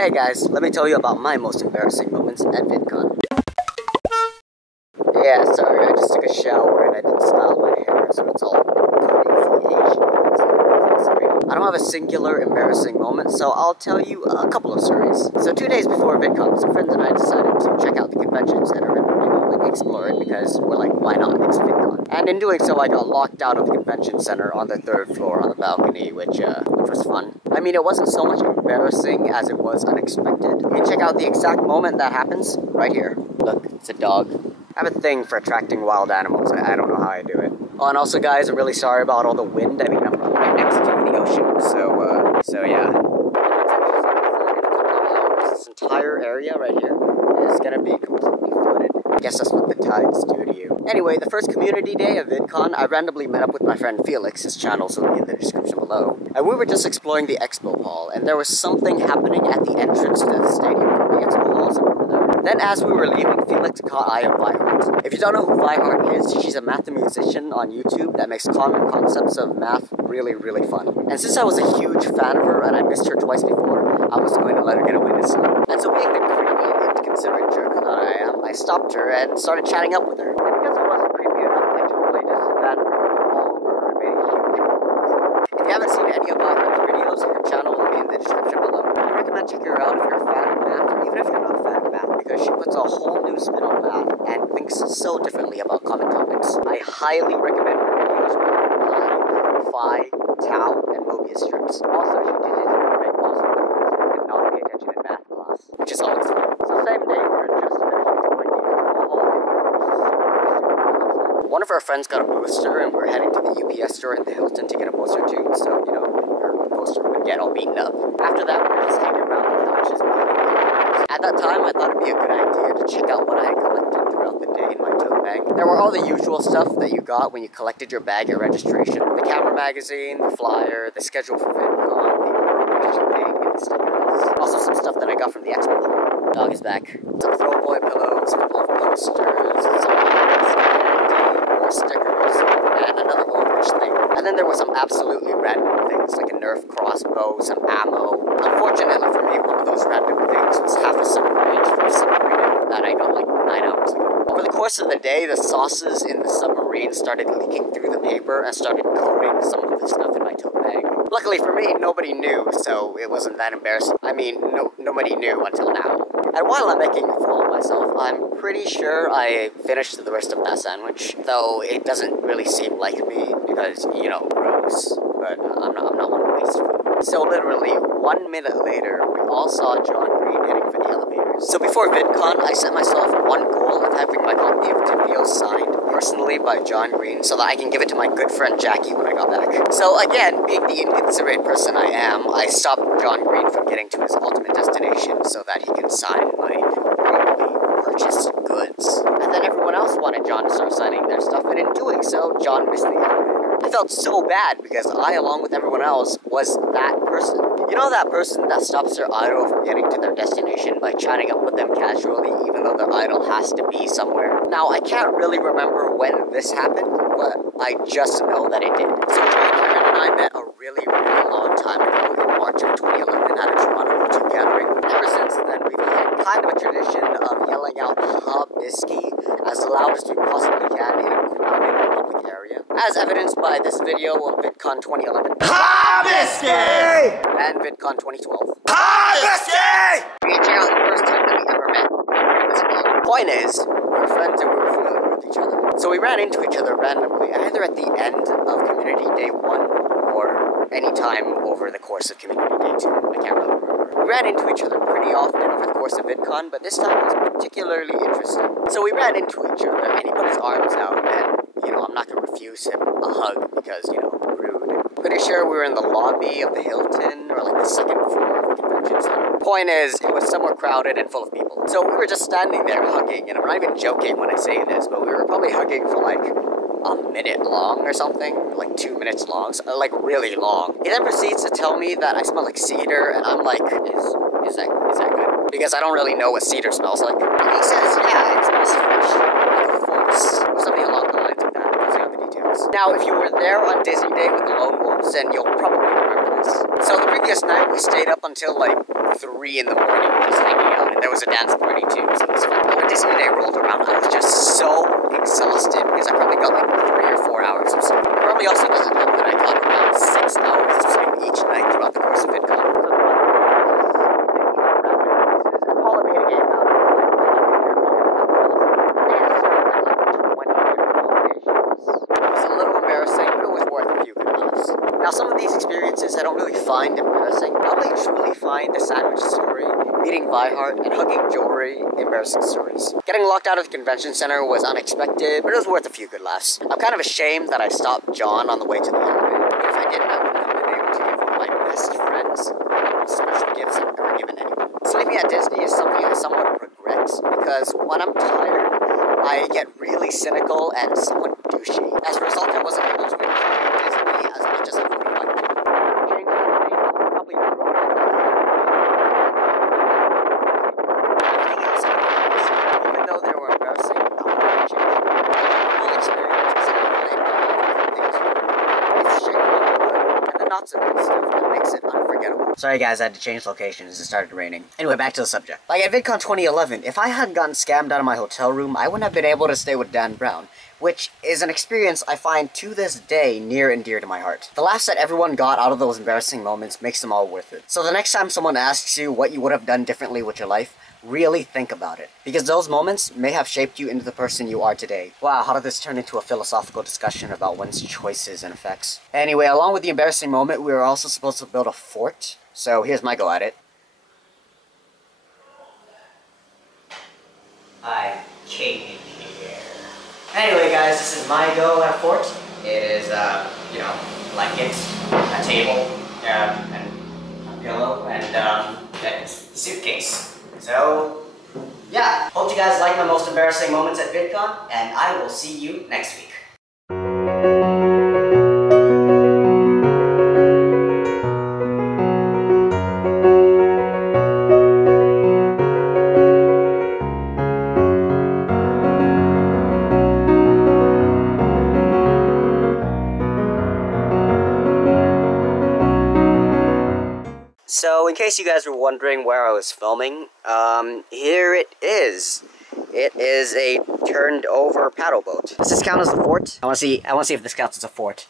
Hey guys, let me tell you about my most embarrassing moments at Vidcon. Yeah, sorry, I just took a shower and I didn't style my hair, so it's all crazy Asian. I don't have a singular embarrassing moment, so I'll tell you a couple of stories. So 2 days before Vidcon, some friends and I decided to check out the convention center and, explore it because we're like, why not? It's Vidcon. And in doing so, I got locked out of the convention center on the 3rd floor on the balcony, which was fun. I mean, it wasn't so much embarrassing as it was unexpected. You can check out the exact moment that happens right here. Look, it's a dog. I have a thing for attracting wild animals. I don't know how I do it. Oh, and also, guys, I'm really sorry about all the wind. I mean, I'm right next to the ocean, so yeah. This entire area right here is gonna be completely flooded. I guess that's what the tides do to you. Anyway, the first community day of Vidcon, I randomly met up with my friend Felix. His channel will be in the description below. And we were just exploring the expo hall, and there was something happening at the entrance to the stadium from the expo halls over there. Then as we were leaving, Felix caught eye of Vihart. If you don't know who Vihart is, she's a math musician on YouTube that makes common concepts of math really, really fun. And since I was a huge fan of her and I missed her twice before, I was going to let her get away this time. And so being the creepy and inconsiderate jerk that I am, I stopped her and started chatting up with her. And because I wasn't creepy enough, I totally just fangirled all over her and made a huge fool of myself. If you haven't seen any of Vihart's videos, her channel will be in the description below. I recommend checking her out if you're a fan of math, or even if you're not a fan of math, because she puts a whole new spin on math and thinks so differently about common topics. I highly recommend her videos with pi, phi, tau, and Mobius strips. Also, she teaches you to make awesome moves and not pay attention in math class, which is always fun. So same day, we were just finishing exploring the expo hall and we were super exhausted. One of our friends got a booster and we were heading to the UPS store in the Hilton to get a poster too, so, you know, her poster would get all beaten up. After that, we were just hanging around the couches. At that time, I thought it'd be a good idea to check out what I had collected throughout the day in my tote bag. There were all the usual stuff that you got when you collected your bag at registration. The camera magazine, the flyer, the schedule for VidCon, the orientation thing, and the stickers. Also some stuff that I got from the expo hall. Dog is back. Some throwaway pillows, a couple of posters, some candy, more stickers, and another orange thing. And then there was some absolutely random things, like a Nerf crossbow, some ammo. Unfortunately for me, one of those random things was half a submarine from a submarine that I got like 9 hours ago. Over the course of the day, the sauces in the submarine started leaking through the paper and started coating some of the stuff in my tote bag. Luckily for me, nobody knew, so it wasn't that embarrassing. I mean, nobody knew until now. And while I'm making a fool of myself, I'm pretty sure I finished the rest of that sandwich, though it doesn't really seem like me because, you know, gross. But I'm not one to waste food. So literally, 1 minute later, we all saw John Green heading for the elevators. So before VidCon, I set myself one goal of having my copy of Tifio signed personally by John Green so that I can give it to my good friend Jackie when I got back. So again, being the inconsiderate person I am, I stopped John Green from getting to his ultimate destination so that he can sign my probably purchased goods. And then everyone else wanted John to start signing their stuff, and in doing so, John missed the elevator. I felt so bad because I, along with everyone else, was that person. You know that person that stops their idol from getting to their destination by chatting up with them casually even though their idol has to be somewhere? Now, I can't really remember when this happened, but I just know that it did. So John, Karen, and I met a really, really long time ago in March of 2011 at a Toronto YouTube gathering. Ever since then, we've had kind of a tradition of yelling out Habisky as loud as we possibly can in a crowded public area. As evidenced by this video of VidCon 2011. Habisky! And VidCon 2012. Habisky! We check out the first time that we ever met. Point is, we were friends and we were familiar with each other. So we ran into each other randomly, either at the end of Community Day 1 or any time over the course of Community Day 2. I can't really remember. We ran into each other pretty often over the course of VidCon, but this time was particularly interesting. So we ran into each other and he put his arms out and, you know, I'm not going to refuse him a hug because, you know, rude. Pretty sure we were in the lobby of the Hilton or like the second floor of the convention center. Point is, it was somewhere crowded and full of people. So we were just standing there hugging, and I'm not even joking when I say this, but we were probably hugging for like a minute long or something, or like 2 minutes long, so, like really long. He then proceeds to tell me that I smell like cedar, and I'm like, is that good? Because I don't really know what cedar smells like. And he says, yeah, it smells fresh, like a forest, or something along the lines of that, because you know the details. Now, if you were there on Disney Day with the Lone Wolves, then you'll probably remember this. So the previous night, we stayed up until like 3 in the morning just hanging out, and there was a dance party too, so it was fun. When Disney Day rolled around, I was just so exhausted because I probably got like 3 or 4 hours of sleep. It probably also doesn't help that I got around 6 hours of sleep each night throughout the course of VidCon. Paula made a game out of it. It was a little embarrassing, but it was worth a few good laughs. Now, some of these experiences I don't really find embarrassing. I only truly find the sandwich story, meeting Vihart, and hugging Jory embarrassing stories. Getting locked out of the convention center was unexpected, but it was worth a few good laughs. I'm kind of ashamed that I stopped John on the way to the elevator. If I didn't, I wouldn't have been able to give my best friends special gifts I've ever given anyone. Sleeping at Disney is something I somewhat regret, because when I'm tired, I get really cynical and somewhat douchey. As a result, I wasn't able to enjoy Disney as much as I would have liked to. Changing everything, I would probably throw it at everything else I was, even though they were embarrassing, I would not change it. The whole experience was explained by all the good things. It's shaped by the good and the not so good stuff that makes it unforgettable. Sorry guys, I had to change locations. It started raining. Anyway, back to the subject. Like at VidCon 2011, if I hadn't gotten scammed out of my hotel room, I wouldn't have been able to stay with Dan Brown, which is an experience I find to this day near and dear to my heart. The laughs that everyone got out of those embarrassing moments makes them all worth it. So the next time someone asks you what you would have done differently with your life, really think about it, because those moments may have shaped you into the person you are today. Wow, how did this turn into a philosophical discussion about one's choices and effects? Anyway, along with the embarrassing moment, we were also supposed to build a fort, so here's my go at it. I'm king here. Anyway guys, this is my go at a fort. It is, blankets, a table, and a pillow, and a suitcase. So, yeah. Hope you guys like my most embarrassing moments at VidCon, and I will see you next week. So, in case you guys were wondering where I was filming, here it is. It is a turned over paddle boat. Does this count as a fort? I wanna see if this counts as a fort.